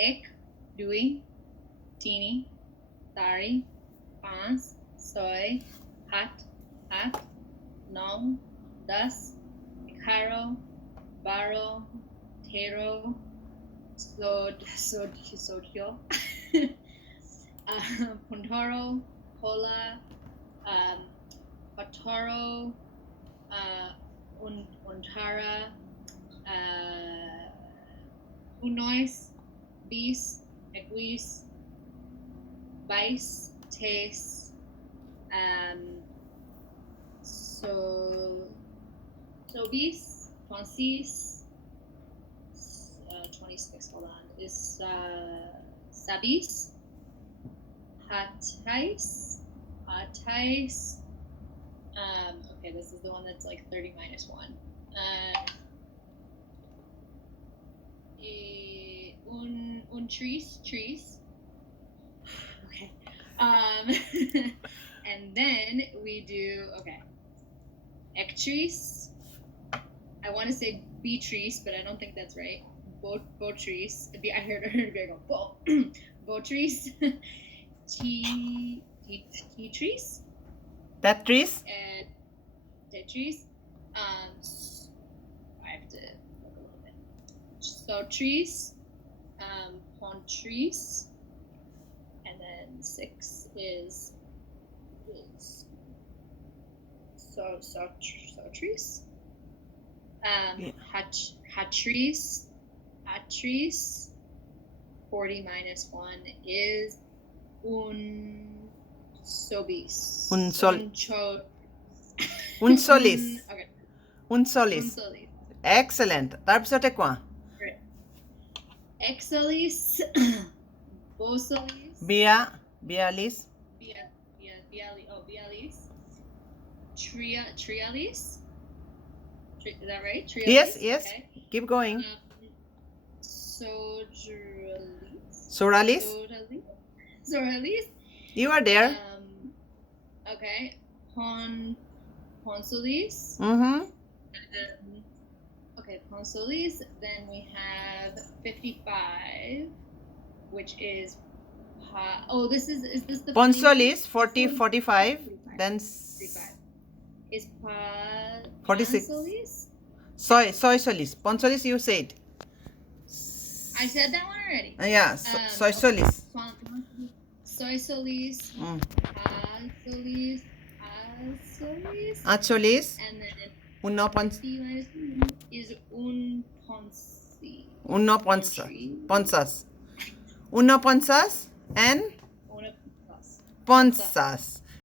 ek, dui, tini, tari, પાંચ, soy, hat, nong, das, ekharo, baro, tero, sodyo, puntoro, hola, patoro, untara, unois, bis, equis, vice, tes, sobis, poncis, 26, hold on, is sabis, hatais, okay, this is the one that's like 30 minus 1. Trees. Okay. And then we do, okay, ectrees. I want to say beatrice, but I don't think that's right. Botrice. I heard a girl go, Botrice. Tetris. Tetris? Tetris. I have to look a little bit. So trees, pontrees, and then 6 is trees. Hatries. 40 minus 1 is unsobis. Unsolis. Okay. Unsolis. Excellent. তাৰপিছতে কোৱা Exolis, bosolis, bialis, bialis, trialis. Is that right? Trialis? Yes. Okay. Keep going. Soralis. You are there. Okay. Ponsolis. Okay, Ponsolis. Then we have 55, which is this is the Ponsolis 40, 45. Then 45 is 46. Soy solis. Ponsolis you said. I said that one already. Yeah, soy solis. Soy solis. Asolis. Acholis. And then Uno is ponci. Uno ponsas. Uno ponsas and Una ponsas.